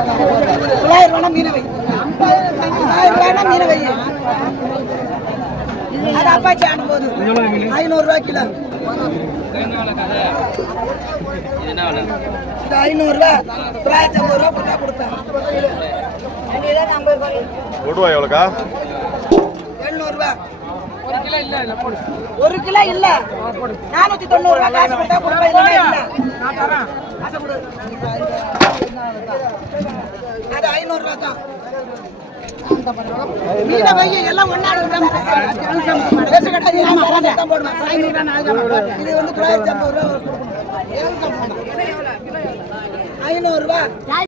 900 மீன வை. 900 மீன வை. அது அப்பாச்சி ஆடும்போது 500 ரூபாய் கிலோ. இது 500 ரூபாய். 950 ரூபாய் போட்டா கொடுப்பேன். கொடுவா எவ்வளோக்கா? 700 ரூபாய். 1 கிலோ இல்ல 490 ரூபாய் காசு கொடுத்தா கொடுப்பேன். இல்ல அது 500 ரூபாய் தான். மீன வைய எல்லாம் ஒன்னாடு இது வந்து 950 ரூபாய். 500 ரூபாய்.